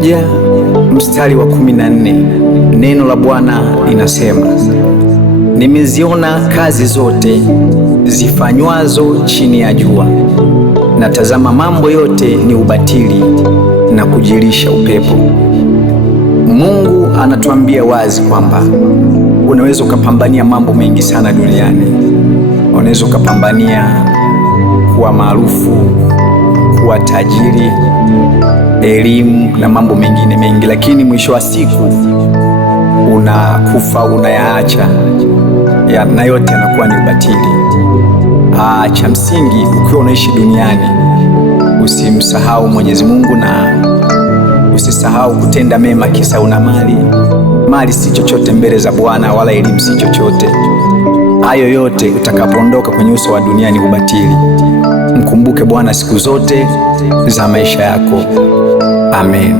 1 mstari wa 14, neno la Bwana linasema, nimeziona kazi zote zifanywazo chini ya jua, na tazama mambo yote ni ubatili na kujilisha upepo. Mungu anatuambia wazi kwamba unaweza ukapambania mambo mengi sana duniani. Unaweza ukapambania kuwa maarufu, kuwa tajiri, elimu na mambo mengine mengi, lakini mwisho wa siku unakufa, unayaacha na yote yanakuwa ni ubatili. Cha msingi ukiwa unaishi duniani, usimsahau Mwenyezi Mungu na usisahau kutenda mema, kisa una mali. Mali si chochote mbele za Bwana, wala elimu si chochote. Hayo yote utakapoondoka kwenye uso wa dunia ni ubatili. Mkumbuke Bwana siku zote za maisha yako. Amen.